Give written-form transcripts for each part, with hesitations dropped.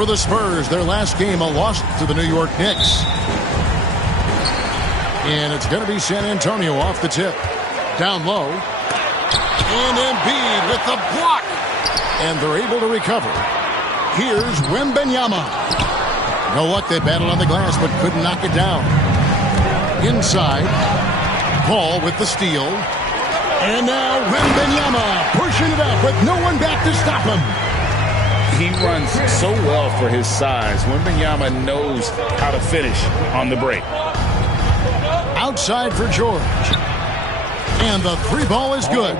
for the Spurs. Their last game, a loss to the New York Knicks. And it's going to be San Antonio off the tip. Down low. And Embiid with the block. And they're able to recover. Here's Wembanyama. No luck, they battled on the glass but couldn't knock it down. Inside. Paul with the steal. And now Wembanyama pushing it up with no one back to stop him. He runs so well for his size. Wembanyama knows how to finish on the break. Outside for George. And the three ball is good.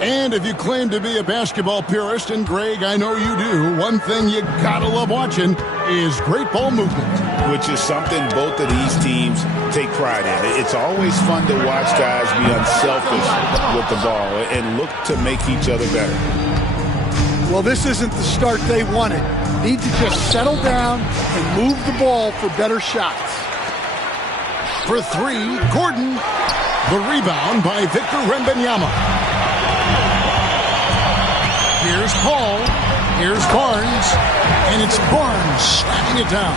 And if you claim to be a basketball purist, and Greg, I know you do, one thing you gotta love watching is great ball movement. Which is something both of these teams take pride in. It's always fun to watch guys be unselfish with the ball and look to make each other better. Well, this isn't the start they wanted. Need to just settle down and move the ball for better shots. For three, Gordon. The rebound by Victor Wembanyama. Here's Paul. Here's Barnes. And it's Barnes slamming it down.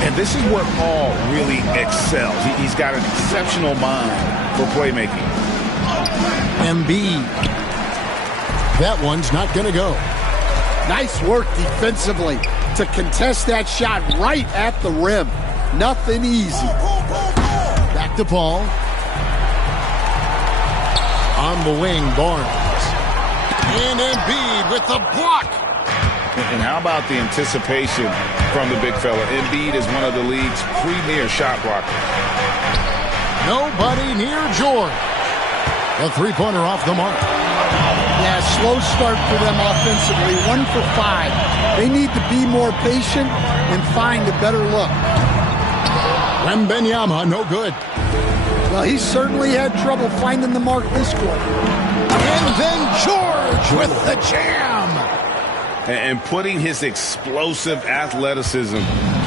And this is where Paul really excels. He's got an exceptional mind for playmaking. Embiid. That one's not going to go. Nice work defensively to contest that shot right at the rim. Nothing easy. Back to Paul. On the wing, Barnes. And Embiid with the block. And how about the anticipation from the big fella? Embiid is one of the league's premier shot blockers. Nobody near George. A three-pointer off the mark. Yeah, slow start for them offensively. 1 for 5. They need to be more patient and find a better look. Wembanyama, no good. Well, he certainly had trouble finding the mark this quarter. And then George with the jam. And putting his explosive athleticism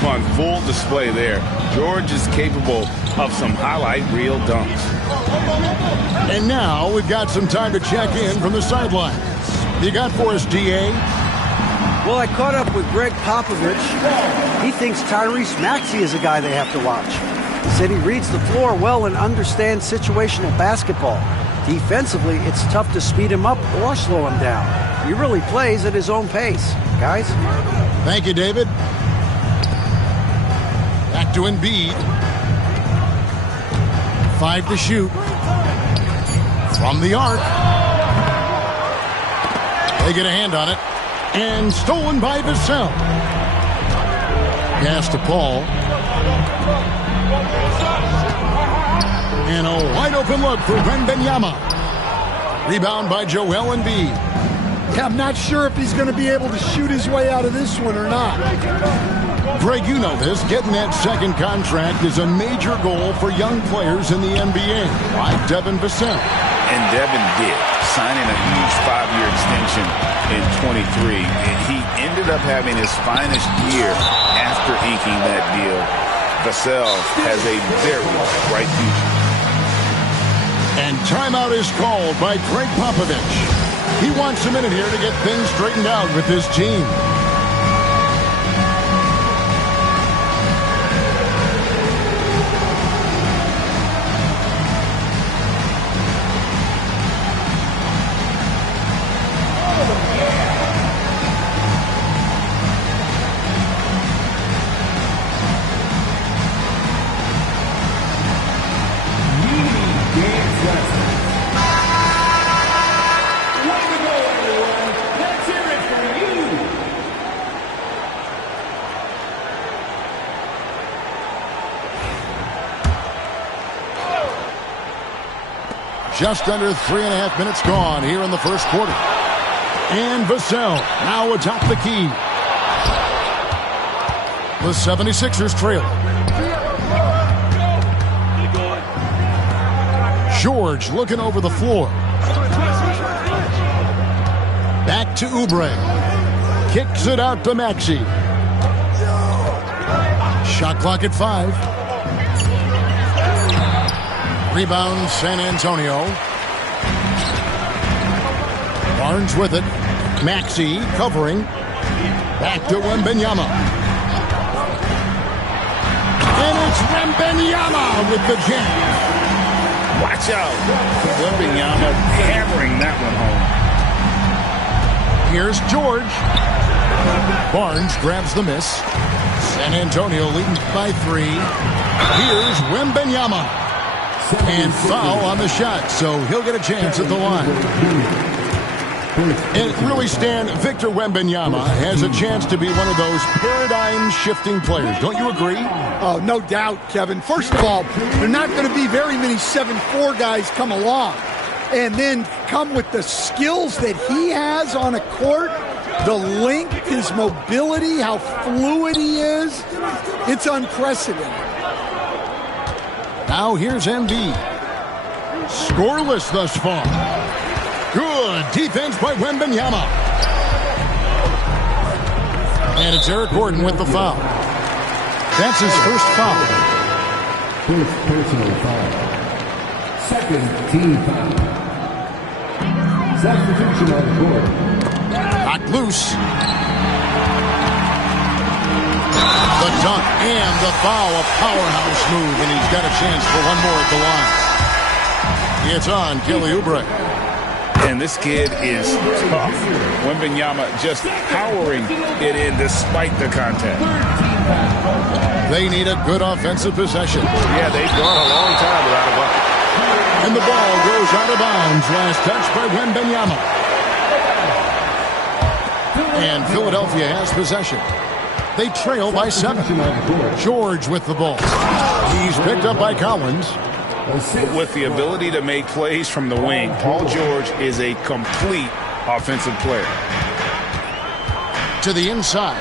on full display there. George is capable of some highlight reel dunks. And now we've got some time to check in from the sidelines. You got for us, D.A.? Well, I caught up with Greg Popovich. He thinks Tyrese Maxey is a guy they have to watch. He said he reads the floor well and understands situational basketball. Defensively, it's tough to speed him up or slow him down. He really plays at his own pace. Guys? Thank you, David. Back to Embiid. 5 to shoot. From the arc. They get a hand on it. And stolen by Vassell. Pass to Paul. And a wide open look for Wembanyama. Rebound by Joel Embiid. Yeah, I'm not sure if he's going to be able to shoot his way out of this one or not. Greg, you know this. Getting that second contract is a major goal for young players in the NBA, like Devin Vassell. And Devin did, signing a huge 5-year extension in 23. And he ended up having his finest year after inking that deal. Vassell has a very bright future. And timeout is called by Greg Popovich. He wants a minute here to get things straightened out with his team. Just under 3.5 minutes gone here in the first quarter. And Vassell now atop the key. The 76ers trail. George looking over the floor. Back to Oubre. Kicks it out to Maxey. Shot clock at 5. Rebound San Antonio. Barnes with it. Maxey covering. Back to Wembanyama. And it's Wembanyama with the jam. Watch out. Wembanyama hammering that one home. Here's George. Barnes grabs the miss. San Antonio leading by 3. Here's Wembanyama. And foul on the shot, so he'll get a chance at the line. And really, Stan, Victor Wembanyama has a chance to be one of those paradigm-shifting players. Don't you agree? Oh, no doubt, Kevin. First of all, there are not going to be very many 7'4" guys come along and then come with the skills that he has on a court, the length, his mobility, how fluid he is. It's unprecedented. Now here's Embiid. Scoreless thus far. Good defense by Wembanyama. And it's Eric Gordon with the foul. That's his first foul. First personal foul. Second team foul. Substitution on the court. Knocked loose. The dunk and the foul, a powerhouse move, and he's got a chance for one more at the line. It's on Kelly Oubre. And this kid is tough. Wembanyama just powering it in despite the contact. They need a good offensive possession. Yeah, they've gone a long time without a bucket. And the ball goes out of bounds. Last touch by Wembanyama. And Philadelphia has possession. They trail by 7. George with the ball. He's picked up by Collins. With the ability to make plays from the wing, Paul George is a complete offensive player. To the inside.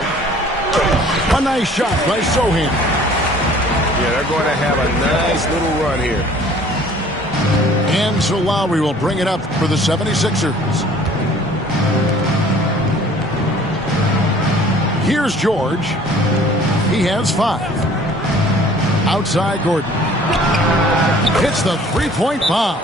A nice shot by Sohan. Yeah, they're going to have a nice little run here. And so Lowry will bring it up for the 76ers. Here's George. He has 5. Outside Gordon. Hits the three-point bomb.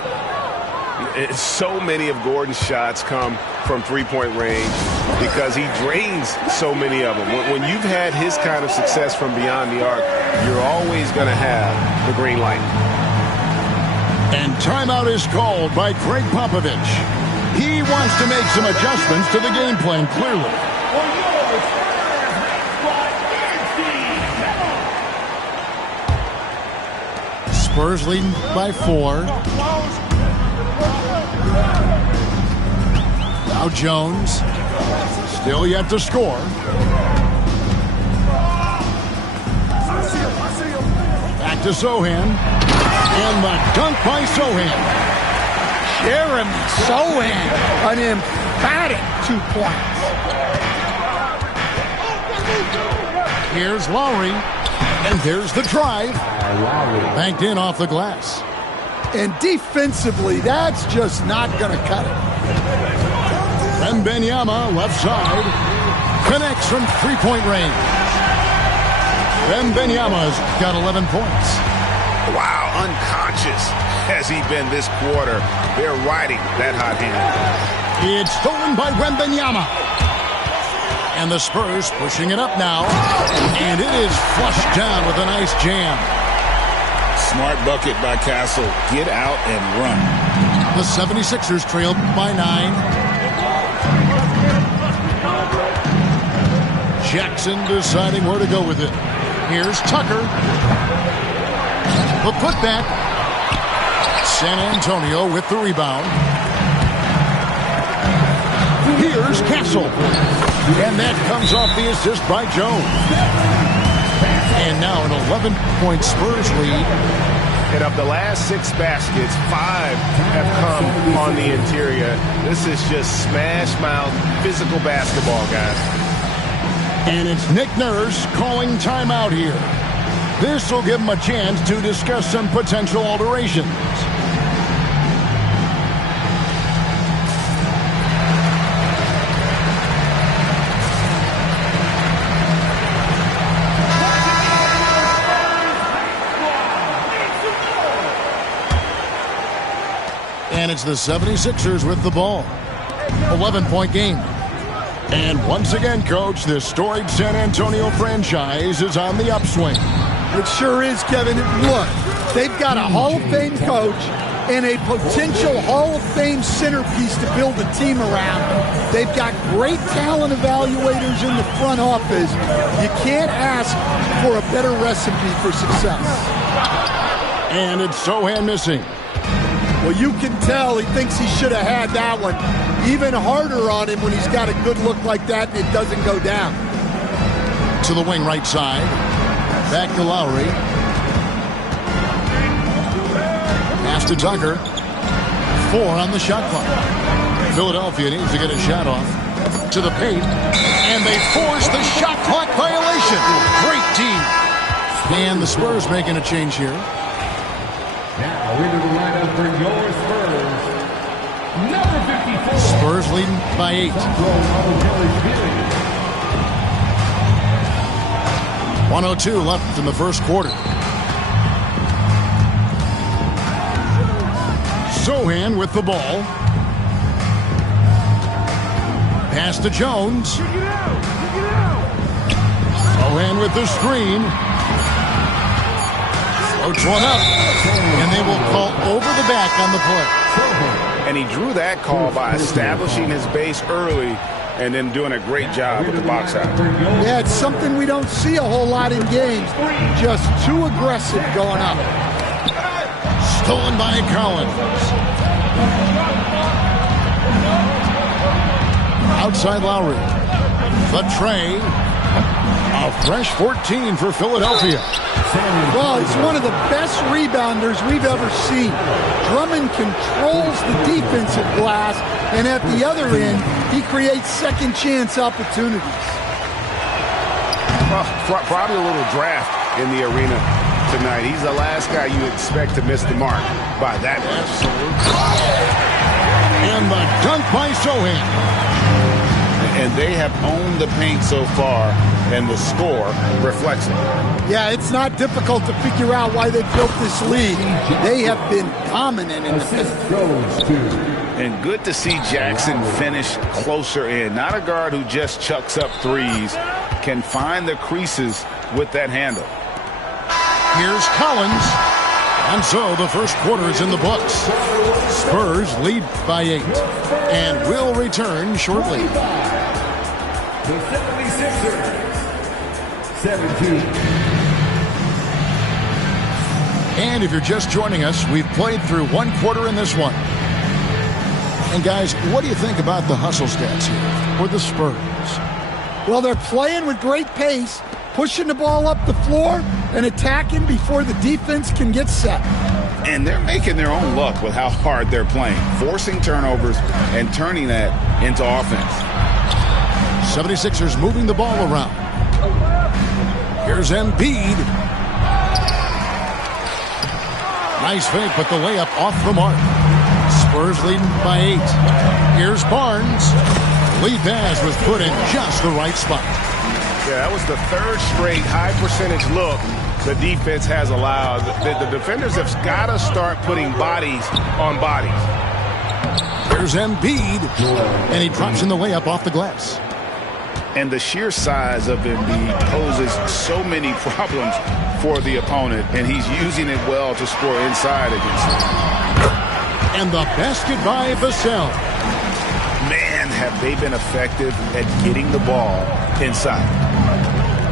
So many of Gordon's shots come from three-point range because he drains so many of them. When you've had his kind of success from beyond the arc, you're always going to have the green light. And timeout is called by Greg Popovich. He wants to make some adjustments to the game plan, clearly. Spurs leading by 4. Now Jones. Still yet to score. Back to Sohan. And the dunk by Sohan. Jeremy Sohan, an emphatic 2 points. Here's Lowry. And there's the drive. Banked in off the glass. And defensively, that's just not going to cut it. Wembanyama, left side. Connects from three-point range. Wembanyama's got 11 points. Wow, unconscious has he been this quarter. They're riding that hot hand. It's stolen by Wembanyama. And the Spurs pushing it up now. And it is flushed down with a nice jam. Smart bucket by Castle. Get out and run. The 76ers trailed by 9. Jackson deciding where to go with it. Here's Tucker. The putback. San Antonio with the rebound. Here's Castle. And that comes off the assist by Jones. And now an 11-point Spurs lead. And of the last 6 baskets, 5 have come on the interior. This is just smash mouth physical basketball, guys. And it's Nick Nurse calling timeout here. This will give him a chance to discuss some potential alterations. And it's the 76ers with the ball. 11-point game. And once again, Coach, the storied San Antonio franchise is on the upswing. It sure is, Kevin. Look, they've got a Hall of Fame coach and a potential Hall of Fame centerpiece to build a team around. They've got great talent evaluators in the front office. You can't ask for a better recipe for success. And it's Sohan missing. Well, you can tell he thinks he should have had that one. Even harder on him when he's got a good look like that and it doesn't go down. To the wing right side. Back to Lowry. Pass to Tucker. 4 on the shot clock. Philadelphia needs to get a shot off. To the paint. And they force the shot clock violation. Great team. And the Spurs making a change here. Now into the lineup for your Spurs. Number 54. Spurs leading by 8. 1:02 left in the first quarter. Sohan with the ball. Pass to Jones. Sohan with the screen. Floats one up. And they will call over the back on the play. And he drew that call by establishing his base early and then doing a great job with the box out. Yeah, it's something we don't see a whole lot in games. Just too aggressive going up. Stolen by Collins. Outside Lowry. The tray. A fresh 14 for Philadelphia. Well, he's one of the best rebounders we've ever seen. Drummond controls the defensive glass, and at the other end, he creates second chance opportunities. Probably a little draft in the arena tonight. He's the last guy you expect to miss the mark by that much. And the dunk by Sohan. And they have owned the paint so far, and the score reflects it. Yeah, it's not difficult to figure out why they built this lead. They have been dominant in the Assist goes to. And good to see Jackson finish closer in. Not a guard who just chucks up threes. Can find the creases with that handle. Here's Collins. And so the first quarter is in the books. Spurs lead by 8. And will return shortly. The 76ers. 17. And if you're just joining us, we've played through one quarter in this one. And guys, what do you think about the hustle stats here for the Spurs? Well, they're playing with great pace, pushing the ball up the floor and attacking before the defense can get set. And they're making their own luck with how hard they're playing, forcing turnovers and turning that into offense. 76ers moving the ball around. Here's Embiid. Nice fake, but the layup off the mark. Spurs leading by 8. Here's Barnes. Lead pass was put in just the right spot. Yeah, that was the third straight high percentage look the defense has allowed. The defenders have got to start putting bodies on bodies. Here's Embiid. And he drops in the layup off the glass. And the sheer size of Embiid poses so many problems for the opponent, and he's using it well to score inside against him. And the basket by Vassell. Man, have they been effective at getting the ball inside.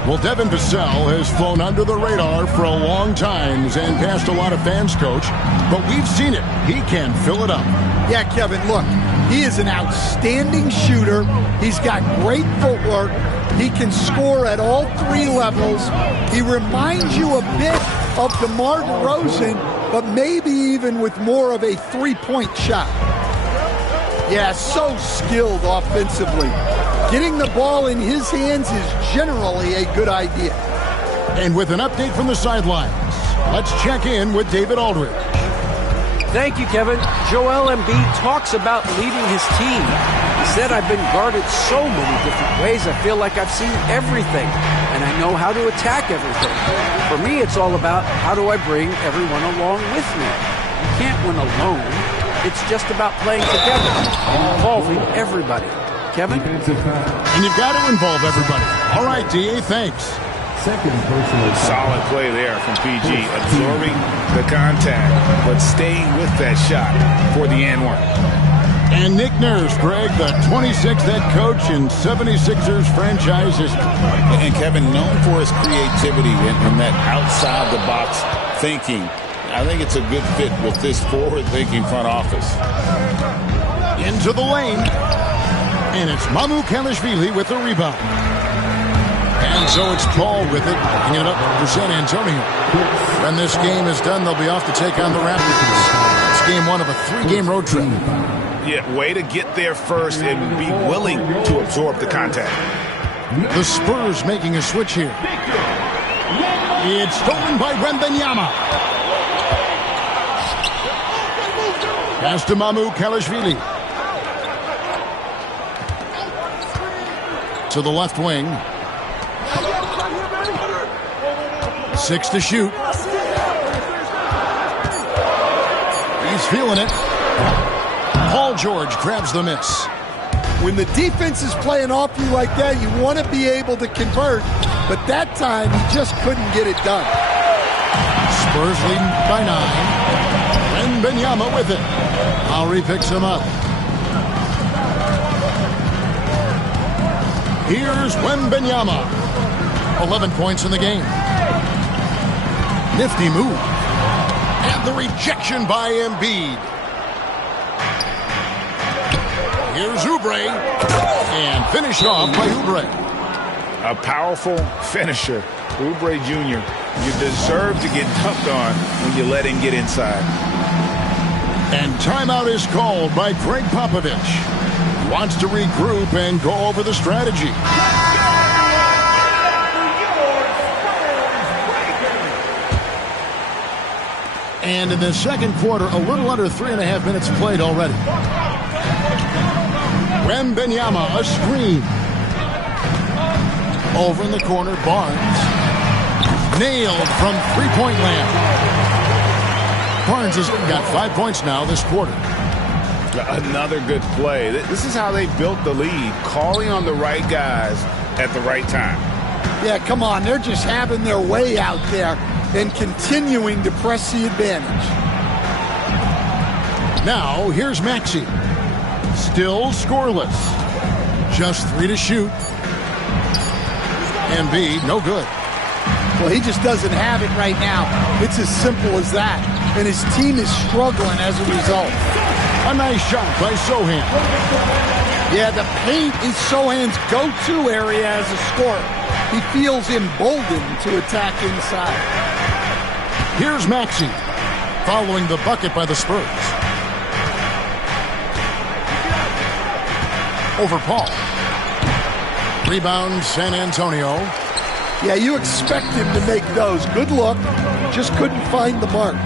Well, Devin Vassell has flown under the radar for a long time and passed a lot of fans, Coach. But we've seen it. He can fill it up. Yeah, Kevin, look, he is an outstanding shooter. He's got great footwork. He can score at all 3 levels. He reminds you a bit of DeMar DeRozan, but maybe even with more of a three-point shot. Yeah, so skilled offensively. Getting the ball in his hands is generally a good idea. And with an update from the sidelines, let's check in with David Aldridge. Thank you, Kevin. Joel Embiid talks about leading his team. He said, I've been guarded so many different ways, I feel like I've seen everything, and I know how to attack everything. For me, it's all about how do I bring everyone along with me. You can't win alone. It's just about playing together and involving everybody. Kevin. And you've got to involve everybody. All right, D.A., thanks. Second personal Solid play there from PG, absorbing the contact, but staying with that shot for the and one. And Nick Nurse, Greg, the 26th head coach in 76ers franchise history. And Kevin, known for his creativity and that outside-the-box thinking, I think it's a good fit with this forward-thinking front office. Into the lane. And it's Mamu Kelishvili with the rebound. And so it's Paul with it, bringing it up for San Antonio. When this game is done, they'll be off to take on the Raptors. It's game one of a three-game road trip. Yeah, way to get there first and be willing to absorb the contact. The Spurs making a switch here. It's stolen by Wembanyama. Pass to Mamu Kelishvili. To the left wing. 6 to shoot. He's feeling it. Paul George grabs the miss. When the defense is playing off you like that, you want to be able to convert. But that time, he just couldn't get it done. Spurs leading by 9. Wembanyama with it. Lowry picks him up. Here's Wembanyama. 11 points in the game. Nifty move. And the rejection by Embiid. Here's Oubre. And finished off by Oubre. A powerful finisher, Oubre Jr. You deserve to get dunked on when you let him get inside. And timeout is called by Greg Popovich. He wants to regroup and go over the strategy. And in the second quarter, a little under 3.5 minutes played already. Wembanyama, a screen. Over in the corner, Barnes. Nailed from three-point land. Barnes has got 5 points now this quarter. Another good play. This is how they built the lead, calling on the right guys at the right time. Yeah, come on. They're just having their way out there and continuing to press the advantage. Now, here's Maxey. Still scoreless. Just 3 to shoot. Embiid, no good. Well, he just doesn't have it right now. It's as simple as that. And his team is struggling as a result. A nice shot by Sohan. Yeah, the paint is Sohan's go-to area as a scorer. He feels emboldened to attack inside. Here's Maxey, following the bucket by the Spurs. Over Paul. Rebound, San Antonio. Yeah, you expect him to make those. Good look. Just couldn't find the mark.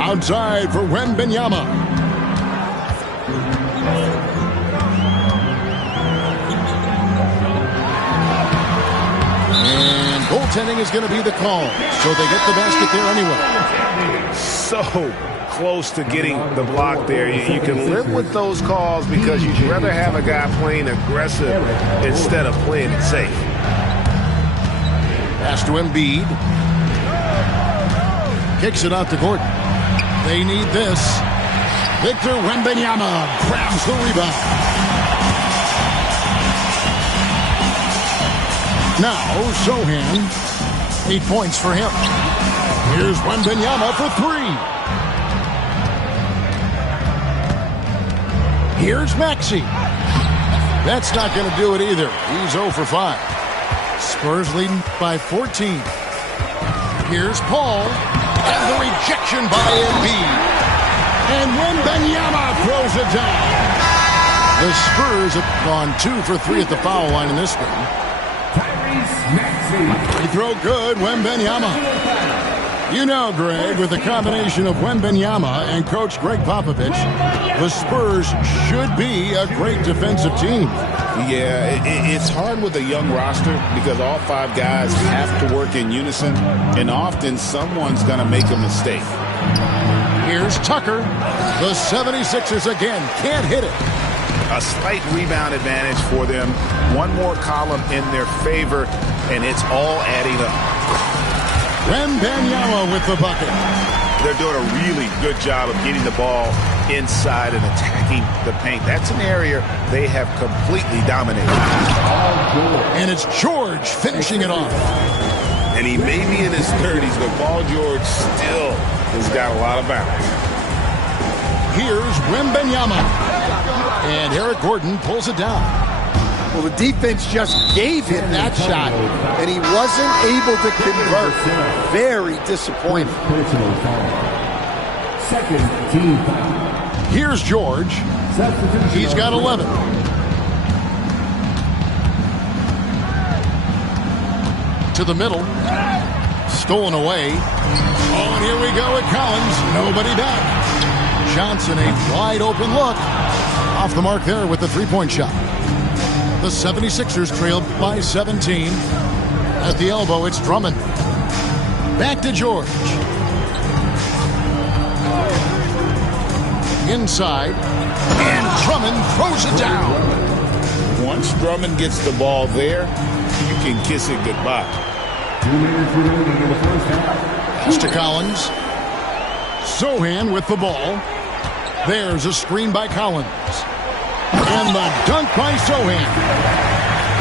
Outside for Wembanyama. And goaltending is going to be the call. So they get the basket there anyway. So close to getting the block there. You can live with those calls because you'd rather have a guy playing aggressive instead of playing it safe. Pass to Embiid. Kicks it out to Gordon. They need this. Victor Wembanyama grabs the rebound. Now, Sohan. 8 points for him. Here's Wembanyama for 3. Here's Maxey. That's not going to do it either. He's 0 for 5. Spurs leading by 14. Here's Paul. And the rejection by Embiid. And Wembanyama throws it down. The Spurs have gone 2 for 3 at the foul line in this one. Free throw good, Wembanyama. You know, Greg, with the combination of Wembanyama and Coach Greg Popovich, the Spurs should be a great defensive team. Yeah, it's hard with a young roster because all 5 guys have to work in unison, and often someone's going to make a mistake. Here's Tucker. The 76ers again can't hit it. A slight rebound advantage for them. One more column in their favor, and it's all adding up. Wembanyama with the bucket. They're doing a really good job of getting the ball inside and attacking the paint. That's an area they have completely dominated. And it's George finishing it off. And he may be in his 30s, but Paul George still has got a lot of bounce. Here's Wembanyama. And Eric Gordon pulls it down. Well, the defense just gave him that shot, and he wasn't able to convert. Very disappointing. Second team foul. Here's George. He's got 11. To the middle. Stolen away. Oh, and here we go at Collins. Nobody back. Johnson, a wide open look. Off the mark there with the three-point shot. The 76ers trailed by 17. At the elbow, it's Drummond. Back to George. Inside. And Drummond throws it down. Once Drummond gets the ball there, you can kiss it goodbye. 2 minutes remaining in the first half. Pass to Collins. Sohan with the ball. There's a screen by Collins. And the dunk by Sohan.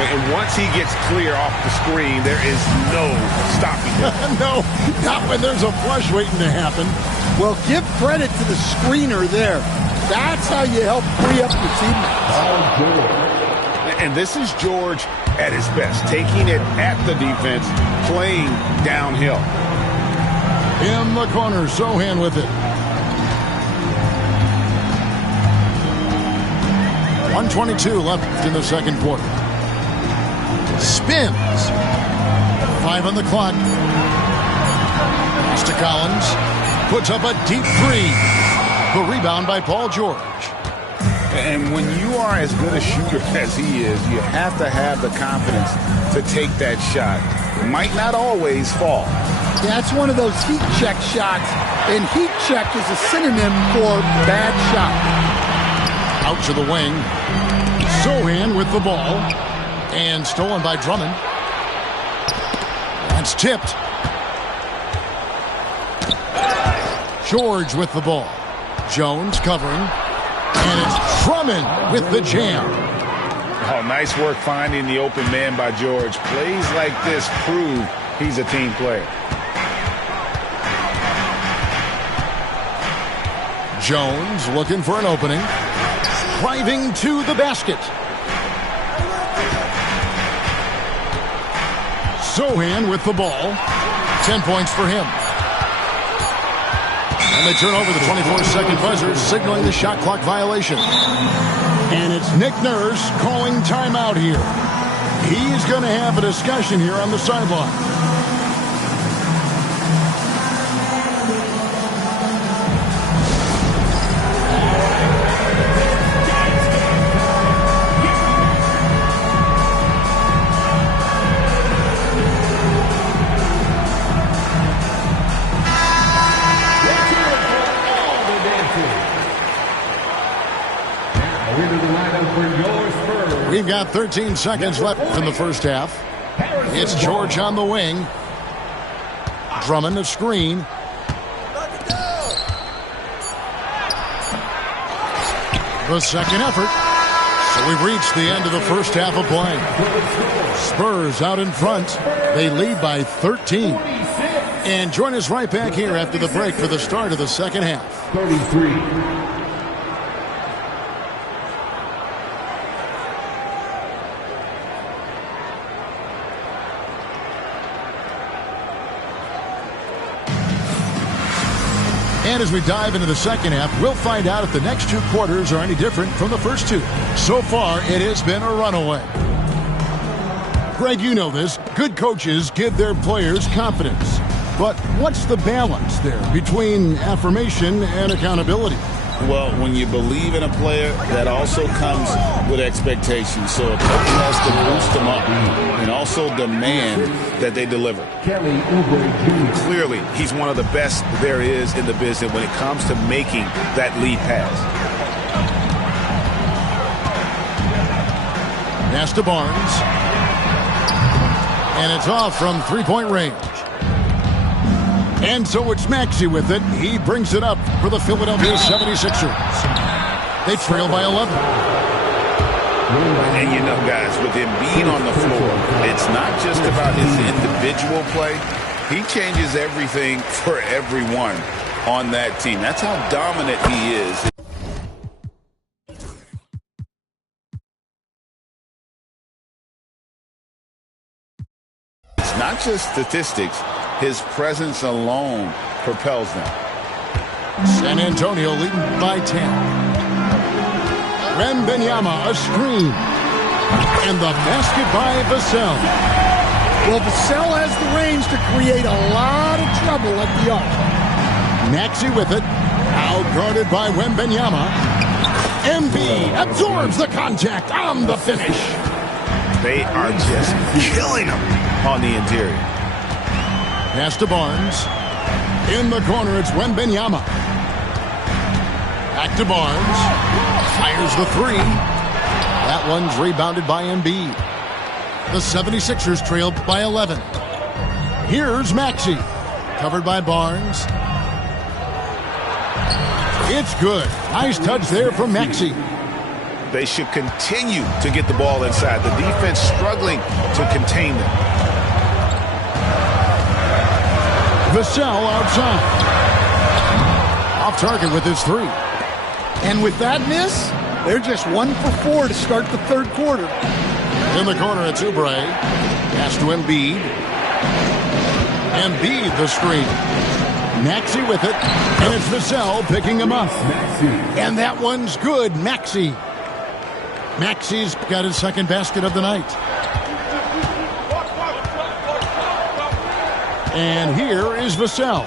And once he gets clear off the screen, there is no stopping him. No, not when there's a flush waiting to happen. Well, give credit to the screener there. That's how you help free up your teammates. And this is George at his best, taking it at the defense, playing downhill. In the corner, Sohan with it. 1:22 left in the second quarter. Spins. 5 on the clock. Pass to Collins. Puts up a deep three. The rebound by Paul George. And when you are as good a shooter as he is, you have to have the confidence to take that shot. It might not always fall. That's one of those heat check shots, and heat check is a synonym for bad shot. Out to the wing. Sohan with the ball. And stolen by Drummond. That's tipped. George with the ball. Jones covering. And it's Drummond with the jam. Oh, nice work finding the open man by George. Plays like this prove he's a team player. Jones looking for an opening. Driving to the basket. Sohan with the ball. 10 points for him. And they turn over the 24-second buzzer, signaling the shot clock violation. And it's Nick Nurse calling timeout here. He's going to have a discussion here on the sideline. We've got 13 seconds left in the first half. It's George on the wing. Drummond a screen. The second effort. So we've reached the end of the first half of play. Spurs out in front. They lead by 13. And join us right back here after the break for the start of the second half. 33. And as we dive into the second half, we'll find out if the next two quarters are any different from the first two. So far, it has been a runaway. Greg, you know this. Good coaches give their players confidence. But what's the balance there between affirmation and accountability? Well, when you believe in a player, that also comes with expectations. So a coach has to boost them up and also demand that they deliver. Clearly, he's one of the best there is in the business when it comes to making that lead pass. Pass to Barnes. And it's off from three-point range. And so it's Maxey with it. He brings it up for the Philadelphia 76ers. They trail by 11. And you know, guys, with him being on the floor, it's not just about his individual play. He changes everything for everyone on that team. That's how dominant he is. It's not just statistics. His presence alone propels them. San Antonio leading by 10. Wembanyama, a screen. And the basket by Vassell. Well, Vassell has the range to create a lot of trouble at the arc. Maxey with it. Out-guarded by Wembanyama. Embiid absorbs the contact on the finish. They are just killing him on the interior. Pass to Barnes. In the corner, it's Wembanyama. Back to Barnes. Fires the three. That one's rebounded by Embiid. The 76ers trail by 11. Here's Maxey. Covered by Barnes. It's good. Nice touch there from Maxey. They should continue to get the ball inside. The defense struggling to contain them. Vassell outside. Off target with his three. And with that miss, they're just 1 for 4 to start the third quarter. In the corner, it's Oubre. Pass to Embiid. Embiid the screen. Maxey with it. And it's Vassell picking him up. And that one's good. Maxey. Maxey's got his second basket of the night. And here is Vassell.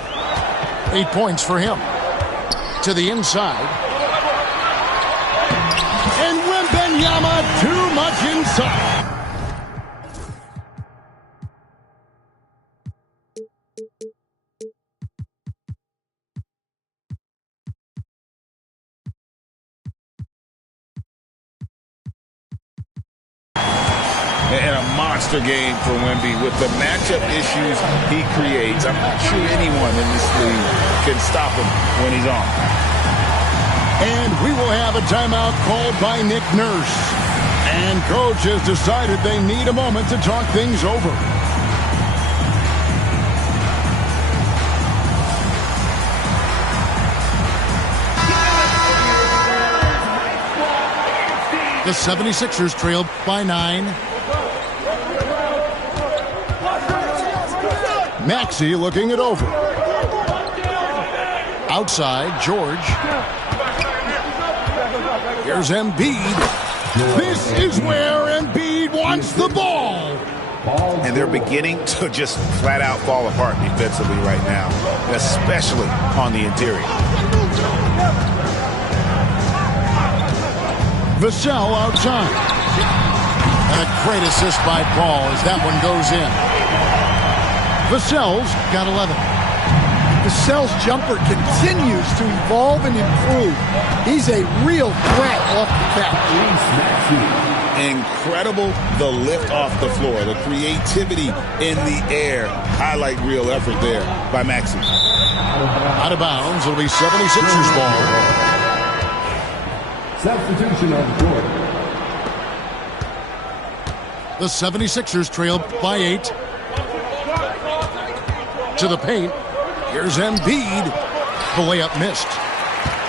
8 points for him. To the inside. And Wembanyama too much inside. And a monster game for Wemby with the matchup issues he creates. I'm not sure anyone in this league can stop him when he's on. And we will have a timeout called by Nick Nurse. And coach has decided they need a moment to talk things over. The 76ers trail by 9. Maxey looking it over. Outside, George. Here's Embiid. This is where Embiid wants the ball. And they're beginning to just flat out fall apart defensively right now, especially on the interior. Vassell outside. And a great assist by Paul as that one goes in. Vassell's got 11. Vassell's jumper continues to evolve and improve. He's a real threat off the catch. Incredible the lift off the floor, the creativity in the air. Highlight real effort there by Maxey. Out of bounds, it'll be 76ers ball. Substitution on the court. The 76ers trail by 8. To the paint. Here's Embiid. The layup missed.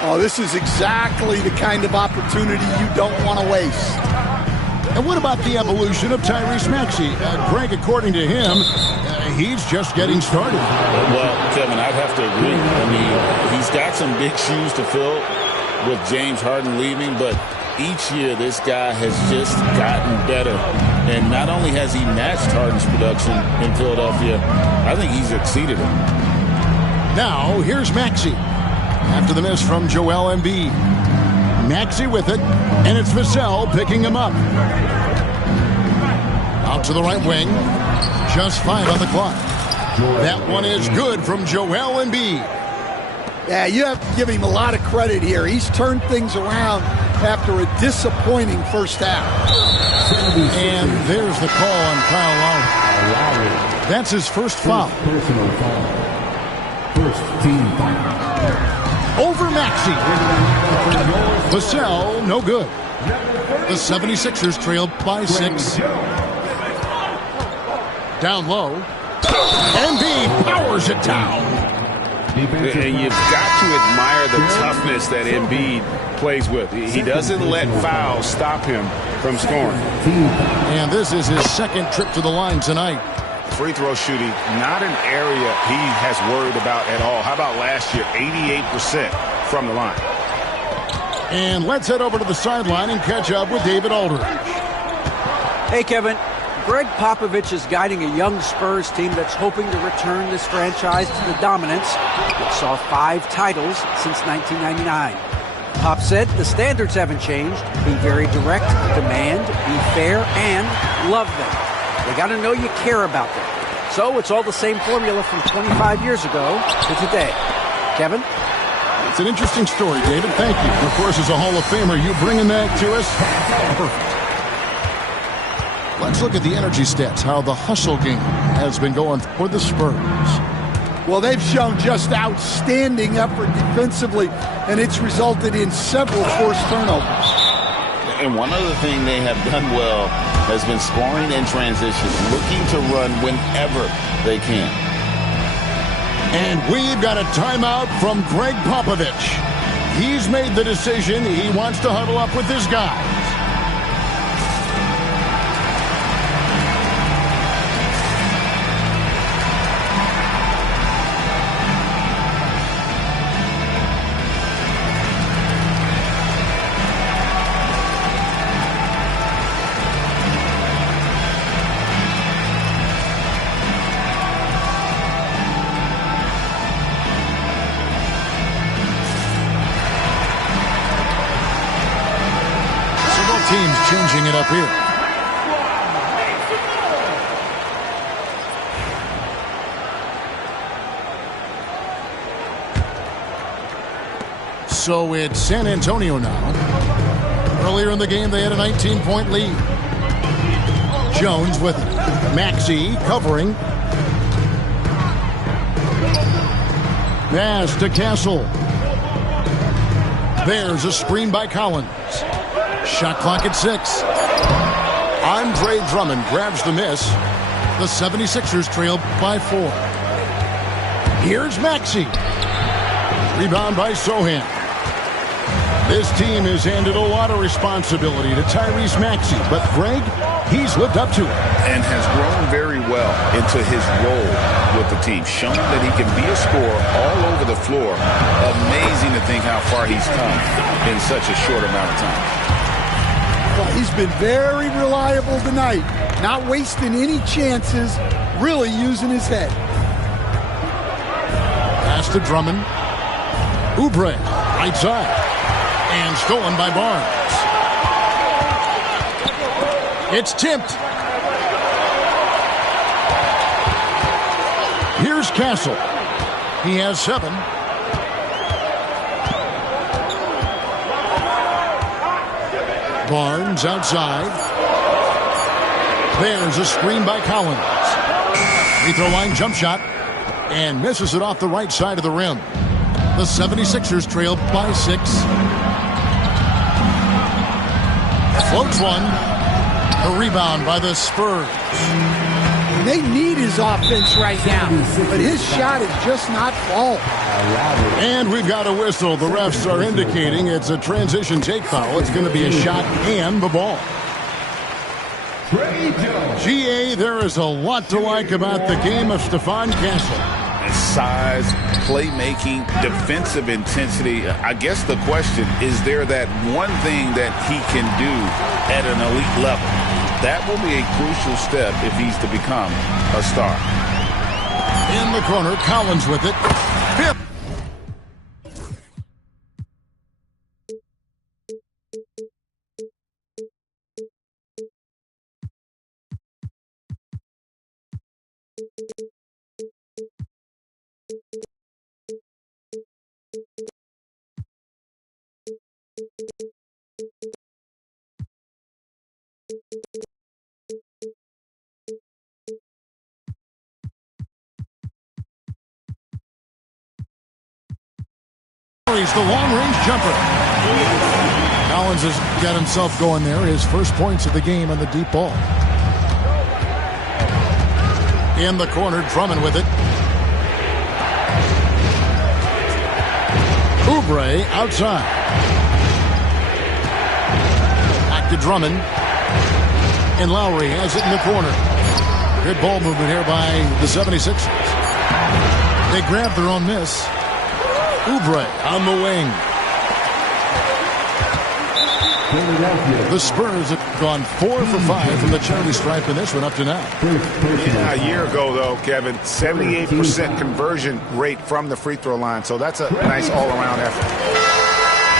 Oh, this is exactly the kind of opportunity you don't want to waste. And what about the evolution of Tyrese Maxey? Greg, according to him, he's just getting started. Well, Kevin, I'd have to agree. I mean, he's got some big shoes to fill with James Harden leaving, but each year this guy has just gotten better. And not only has he matched Harden's production in Philadelphia, I think he's exceeded him. Now, here's Maxey. After the miss from Joel Embiid. Maxey with it, and it's Vassell picking him up. Out to the right wing. Just 5 on the clock. That one is good from Joel Embiid. Yeah, you have to give him a lot of credit here. He's turned things around after a disappointing first half. And there's the call on Kyle Lowry. That's his first foul. Personal foul. First team foul. Over Maxey. Vassell, no good. The 76ers trail by 6. Down low. Embiid powers it down. And you've got to admire the toughness that Embiid plays with. He doesn't let fouls stop him from scoring. And this is his second trip to the line tonight. Free throw shooting, not an area he has worried about at all. How about last year? 88% from the line. And let's head over to the sideline and catch up with David Aldridge. Hey, Kevin. Greg Popovich is guiding a young Spurs team that's hoping to return this franchise to the dominance, which saw 5 titles since 1999. Pop said the standards haven't changed. Be very direct, demand, be fair, and love them. They got to know you care about them. So it's all the same formula from 25 years ago to today. Kevin? It's an interesting story, David. Thank you. Of course, as a Hall of Famer, you bringing that to us? Perfect. Let's look at the energy stats, how the hustle game has been going for the Spurs. Well, they've shown just outstanding effort defensively, and it's resulted in several forced turnovers. And one other thing they have done well has been scoring in transition, looking to run whenever they can. And we've got a timeout from Greg Popovich. He's made the decision. He wants to huddle up with his guys. Teams changing it up here. So it's San Antonio now. Earlier in the game, they had a 19-point lead. Jones with it. Maxey covering. Pass to Castle. There's a screen by Collins. Shot clock at 6. Andre Drummond grabs the miss. The 76ers trail by 4. Here's Maxey. Rebound by Sohan. This team has handed a lot of responsibility to Tyrese Maxey, but Greg, he's lived up to it. And has grown very well into his role with the team, showing that he can be a scorer all over the floor. Amazing to think how far he's come in such a short amount of time. Well, he's been very reliable tonight, not wasting any chances, really using his head. Pass to Drummond. Oubre, right side. And stolen by Barnes. It's tipped. Here's Castle. He has 7. Barnes outside. There's a screen by Collins. Free throw line jump shot. And misses it off the right side of the rim. The 76ers trail by 6. Floats one. A rebound by the Spurs. They need his offense right now, but his shot is just not falling. And we've got a whistle. The refs are indicating it's a transition take foul. It's going to be a shot and the ball. GA, there is a lot to like about the game of Stephon Castle. Size, playmaking, defensive intensity. I guess the question, is there that one thing that he can do at an elite level? That will be a crucial step if he's to become a star. In the corner, Collins with it. Fifth. the long-range jumper. Collins has got himself going there. His first points of the game on the deep ball. In the corner, Drummond with it. Oubre outside. Back to Drummond. And Lowry has it in the corner. Good ball movement here by the 76ers. They grab their own miss. Oubre on the wing. The Spurs have gone 4 for 5 from the charity stripe in this one up to now. Yeah, a year ago, though, Kevin, 78% conversion rate from the free throw line. So that's a nice all-around effort.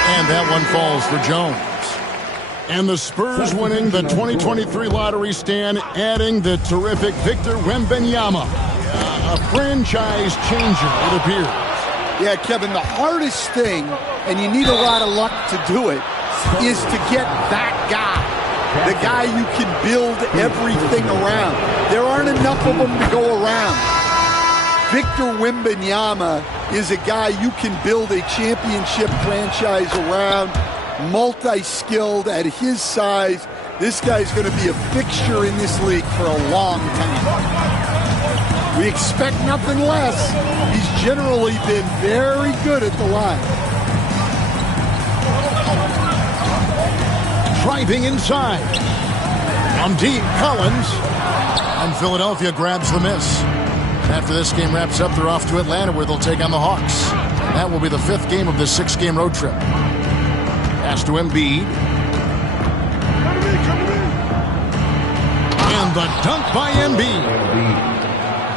And that one falls for Jones. And the Spurs winning the 2023 lottery stand, adding the terrific Victor Wembanyama. A franchise changer, it appears. Yeah, Kevin, the hardest thing, and you need a lot of luck to do it, is to get that guy. The guy you can build everything around. There aren't enough of them to go around. Victor Wembanyama is a guy you can build a championship franchise around. Multi-skilled at his size. This guy's going to be a fixture in this league for a long time. We expect nothing less. He's generally been very good at the line. Driving inside. From deep, Collins. And Philadelphia grabs the miss. After this game wraps up, they're off to Atlanta where they'll take on the Hawks. That will be the 5th game of this 6-game road trip. Pass to Embiid. And the dunk by Embiid.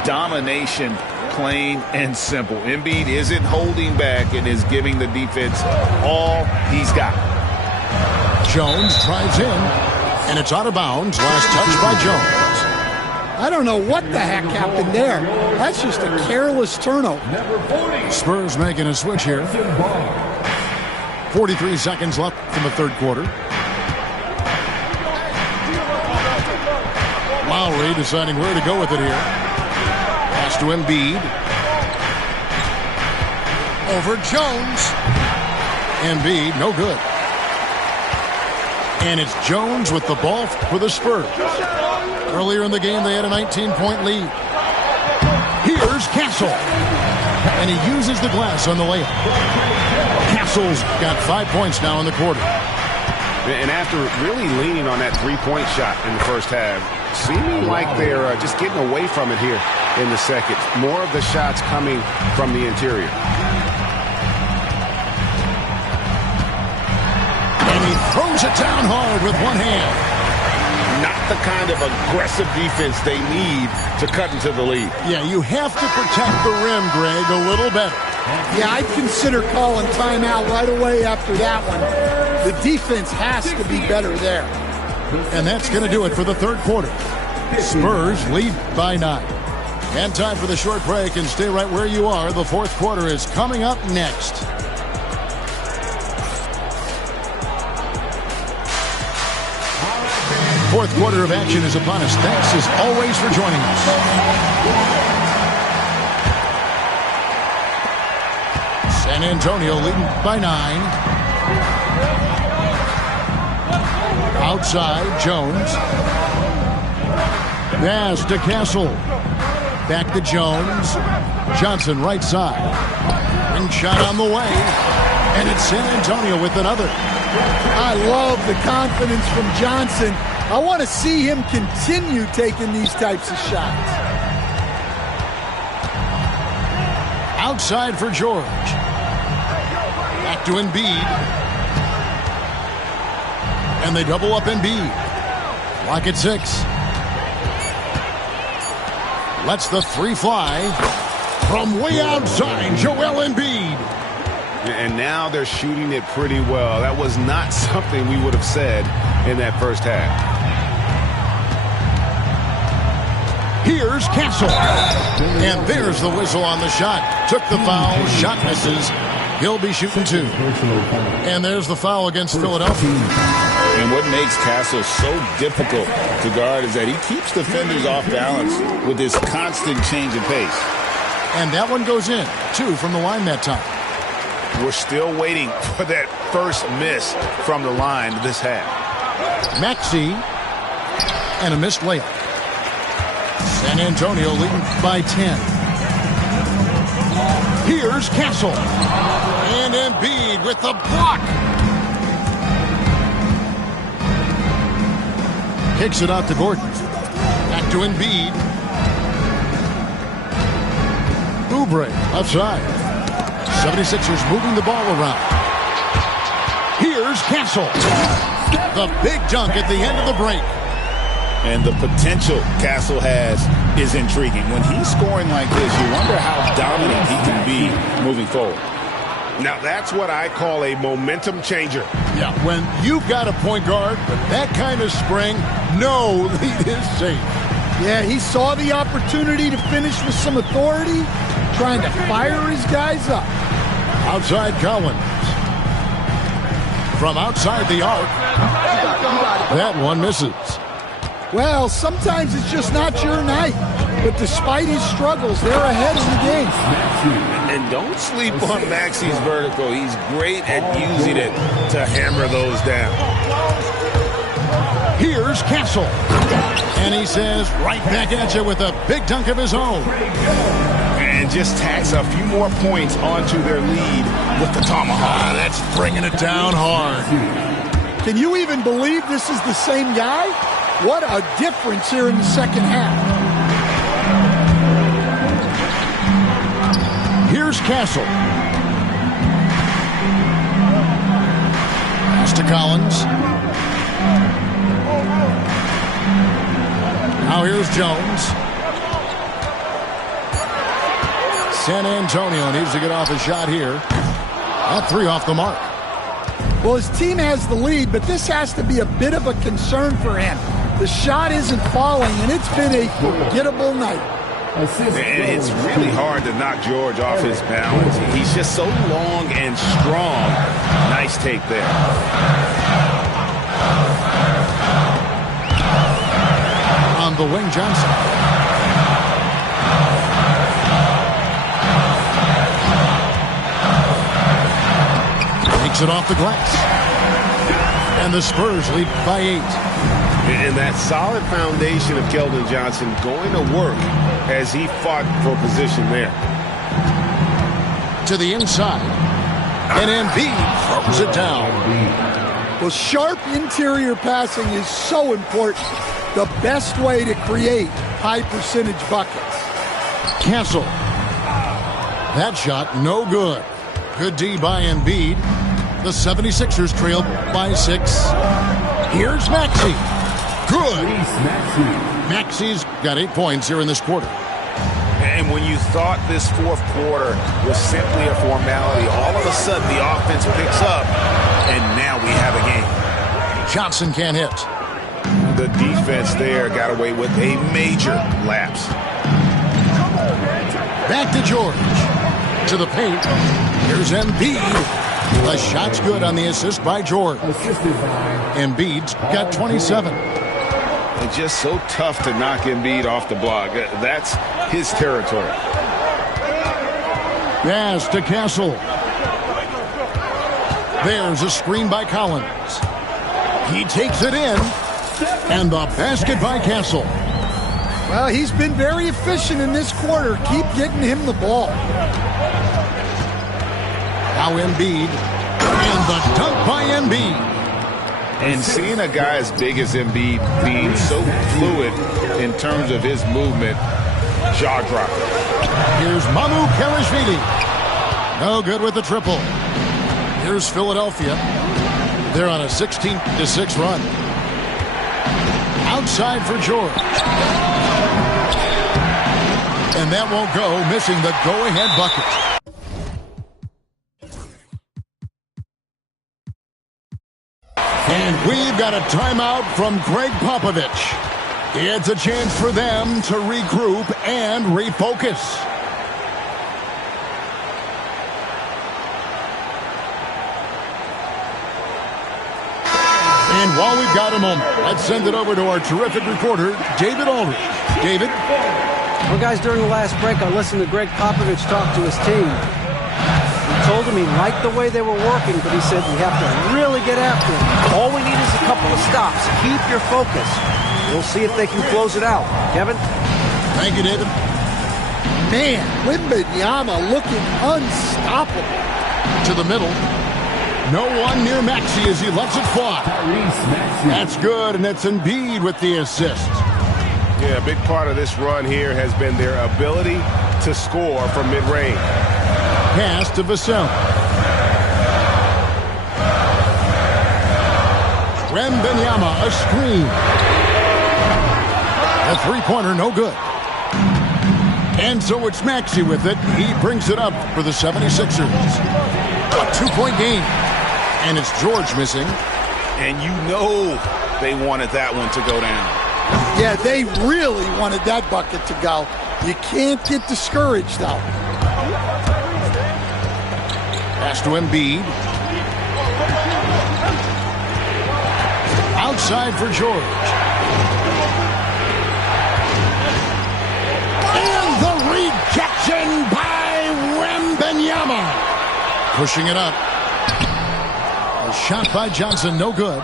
Domination, plain and simple. Embiid isn't holding back and is giving the defense all he's got. Jones drives in, and it's out of bounds. Last touch by Jones. I don't know what the heck happened there. That's just a careless turnover. Spurs making a switch here. 43 seconds left in the third quarter. Lowry deciding where to go with it here. Pass to Embiid. Over Jones. Embiid, no good. And it's Jones with the ball for the Spurs. Earlier in the game, they had a 19-point lead. Here's Castle. And he uses the glass on the layup. Castle's got 5 points now in the quarter. And after really leaning on that three-point shot in the first half, seeming like they're just getting away from it here in the second. More of the shots coming from the interior. And he throws it down hard with one hand. Not the kind of aggressive defense they need to cut into the lead. Yeah, you have to protect the rim, Greg, a little better. Yeah, I'd consider calling timeout right away after that one. The defense has to be better there. And that's going to do it for the third quarter. Spurs lead by 9. And time for the short break, and stay right where you are. The fourth quarter is coming up next. Fourth quarter of action is upon us. Thanks as always for joining us. San Antonio leading by 9. Outside, Jones. Pass to Castle. Back to Jones. Johnson right side. Ring shot on the way. And it's San Antonio with another. I love the confidence from Johnson. I want to see him continue taking these types of shots. Outside for George. Back to Embiid. And they double up Embiid. Lock at 6. Lets the three fly. From way outside, Joel Embiid. And now they're shooting it pretty well. That was not something we would have said in that first half. Here's Castle. And there's the whistle on the shot. Took the foul. Shot misses. He'll be shooting 2. And there's the foul against Philadelphia. And what makes Castle so difficult to guard is that he keeps defenders off balance with this constant change of pace. And that one goes in. 2 from the line that time. We're still waiting for that first miss from the line this half. Maxey, and a missed layup. San Antonio leading by 10. Here's Castle. And Embiid with the block. Kicks it out to Gordon. Back to Embiid. Oubre outside. 76ers moving the ball around. Here's Castle. The big dunk at the end of the break. And the potential Castle has is intriguing. When he's scoring like this, you wonder how dominant he can be moving forward. Now, that's what I call a momentum changer. Yeah, when you've got a point guard with that kind of spring, no lead is safe. Yeah, he saw the opportunity to finish with some authority, trying to fire his guys up. Outside Collins. From outside the arc. That one misses. Well, sometimes it's just not your night. But despite his struggles, they're ahead in the game. And don't sleep on Maxey's vertical. He's great at using it to hammer those down. Here's Castle. And he says, right back at you with a big dunk of his own. And just tacks a few more points onto their lead with the tomahawk. That's bringing it down hard. Can you even believe this is the same guy? What a difference here in the second half. Here's Castle. Pass to Collins. Now here's Jones. San Antonio needs to get off a shot here. That three off the mark. Well, his team has the lead, but this has to be a bit of a concern for him. The shot isn't falling, and it's been a forgettable night. And it's really hard to knock George off his balance. He's just so long and strong. Nice take there. On the wing, Johnson. Takes it off the glass. And the Spurs lead by 8. And that solid foundation of Keldon Johnson going to work as he fought for position there. To the inside. And Embiid throws it down. Well, sharp interior passing is so important. The best way to create high percentage buckets. Castle. That shot no good. Good D by Embiid. The 76ers trail by 6. Here's Maxey. Good. Maxey's got 8 points here in this quarter. And when you thought this fourth quarter was simply a formality, all of a sudden the offense picks up, and now we have a game. Johnson can't hit. The defense there got away with a major lapse. Back to George. To the paint. Here's Embiid. The shot's good on the assist by George. Embiid's got 27. It's just so tough to knock Embiid off the block. That's his territory. Pass to Castle. There's a screen by Collins. He takes it in. And the basket by Castle. Well, he's been very efficient in this quarter. Keep getting him the ball. Now Embiid. And the dunk by Embiid. And seeing a guy as big as Embiid being so fluid in terms of his movement, jaw-dropping. Here's Mamu Karashvili. No good with the triple. Here's Philadelphia. They're on a 16-6 run. Outside for George. And that won't go, missing the go-ahead bucket. And we've got a timeout from Greg Popovich. It's a chance for them to regroup and refocus. And while we've got a moment, let's send it over to our terrific reporter, David Aldridge. David? Well, guys, during the last break, I listened to Greg Popovich talk to his team. He told him he liked the way they were working, but he said we have to really get after it. All we need is a couple of stops. Keep your focus. We'll see if they can close it out. Kevin? Thank you, David. Man, Wembanyama looking unstoppable. To the middle. No one near Maxey as he lets it fly. That's good, and it's Embiid with the assist. Yeah, a big part of this run here has been their ability to score from mid-range. Pass to Vassell. Wembanyama, a screen. A three-pointer, no good. And so it's Maxey with it. He brings it up for the 76ers. A two-point game. And it's George missing. And you know they wanted that one to go down. Yeah, they really wanted that bucket to go. You can't get discouraged, though. Pass to Embiid. Outside for George. And the rejection by Wembanyama. Pushing it up. A shot by Johnson, no good.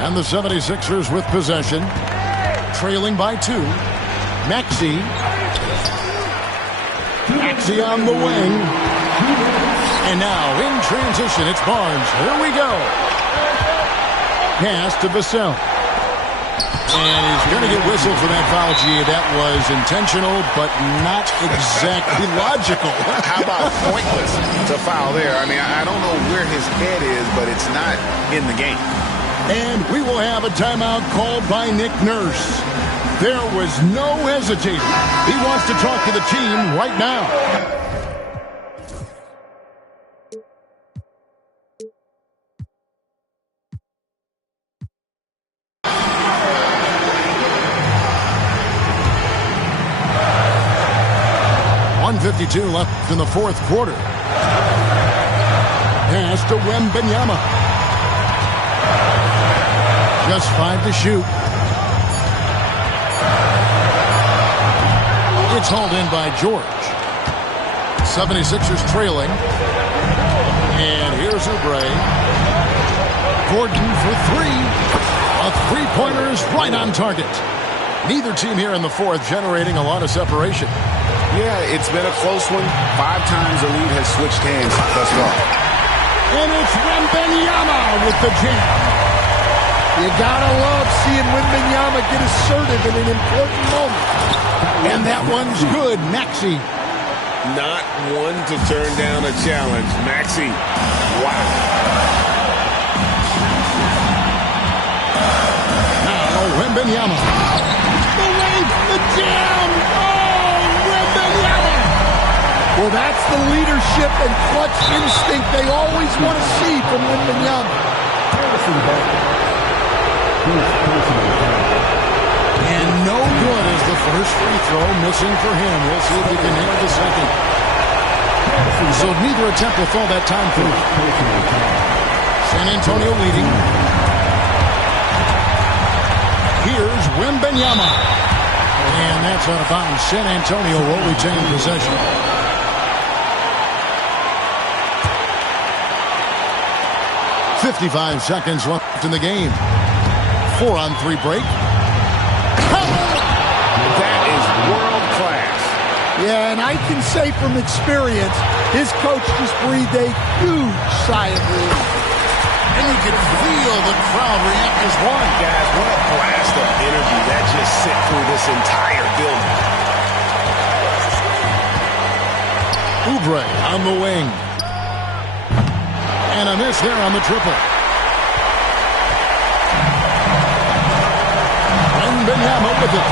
And the 76ers with possession. Trailing by 2. Maxey. Maxey on the wing. And now in transition, it's Barnes. Here we go. Pass to Vassell. And he's going to get whistled for that foul, G. That was intentional, but not exactly logical. How about pointless to foul there? I mean, I don't know where his head is, but it's not in the game. And we will have a timeout called by Nick Nurse. There was no hesitating. He wants to talk to the team right now. .152 left in the fourth quarter. Pass to Wembanyama. Just 5 to shoot. It's hauled in by George. 76ers trailing. And here's Oubre. Gordon for 3. A three-pointer is right on target. Neither team here in the fourth generating a lot of separation. Yeah, it's been a close one. 5 times the lead has switched hands thus far. And it's Wembanyama with the jam. You gotta love seeing Wembanyama get assertive in an important moment. And that one's good, Maxey. Not one to turn down a challenge. Maxey, wow. Now Wembanyama. The length, the jam. Oh, Wembanyama. Well, that's the leadership and clutch instinct they always want to see from Wembanyama. And no good as the first free throw missing for him. We'll see if he can nail the second. So neither attempt will fall that time through. San Antonio leading. Here's Wembanyama. And that's out of bounds. San Antonio will retain possession. .55 seconds left in the game. 4-on-3 break. That is world class. Yeah, and I can say from experience, his coach just breathed a huge sigh of relief. And you can feel the crowd react as one. Guys, what a blast of energy that just sent through this entire building. Oubre on the wing. And a miss there on the triple. Wembanyama with it.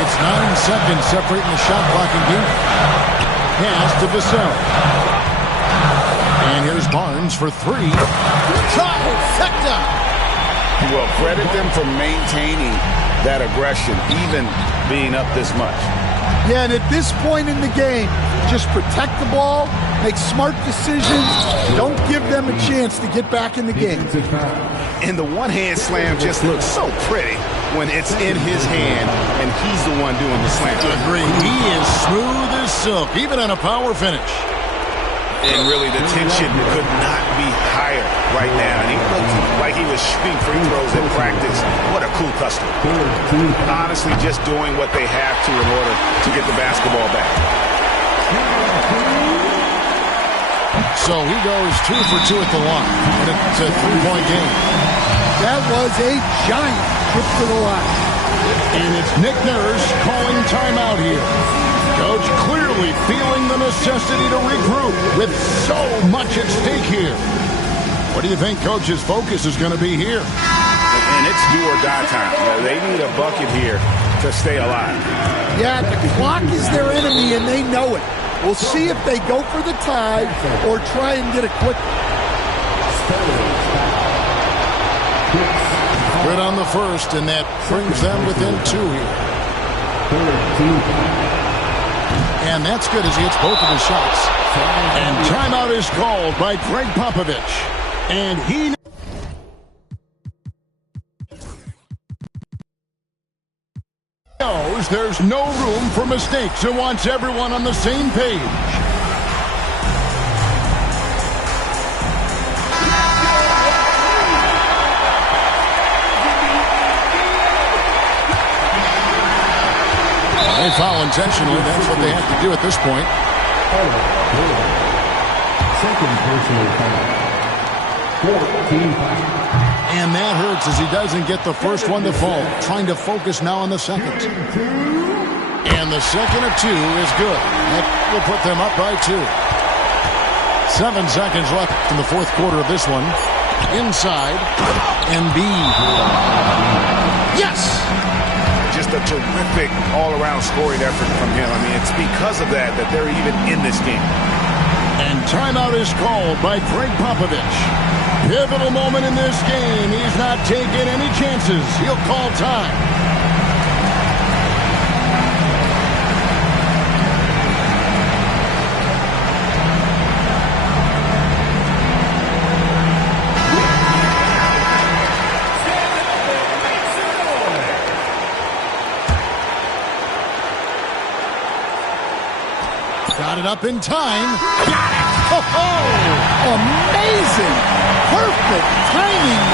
It's 9 seconds separating the shot clock and game. Pass to Vassell. And here's Barnes for 3. Trifecta. Well, credit them for maintaining that aggression, even being up this much. Yeah, and at this point in the game, just protect the ball, make smart decisions, don't give them a chance to get back in the game. And the one-hand slam just looks so pretty when it's in his hand and he's the one doing the slam. Agree. He is smooth as silk, even on a power finish. And really, the tension could not be higher right now. And he looked like he was shooting free throws in practice. What a cool customer. Honestly, just doing what they have to in order to get the basketball back. So he goes 2 for 2 at the line, and it's a 3-point game. That was a giant trip to the line. And it's Nick Nurse calling timeout here. Coach clearly feeling the necessity to regroup with so much at stake here. What do you think Coach's focus is going to be here? And it's do or die time. They need a bucket here to stay alive. Yeah, the clock is their enemy, and they know it. We'll see if they go for the tie or try and get it quick. Good on the first, and that brings them within 2 here. And that's good as he hits both of his shots. And timeout is called by Greg Popovich. And he knows there's no room for mistakes and wants everyone on the same page. They foul intentionally. That's what they have to do at this point. Second personal foul. 14 foul. And that hurts as he doesn't get the first one to fall. Trying to focus now on the second. And the second of 2 is good. That will put them up by 2. 7 seconds left in the fourth quarter of this one. Inside. Embiid. Yes! Just a terrific all-around scoring effort from him. I mean, it's because of that they're even in this game. And timeout is called by Greg Popovich. Pivotal moment in this game. He's not taking any chances. He'll call time. Got it up in time. Got it! Oh, amazing! Perfect timing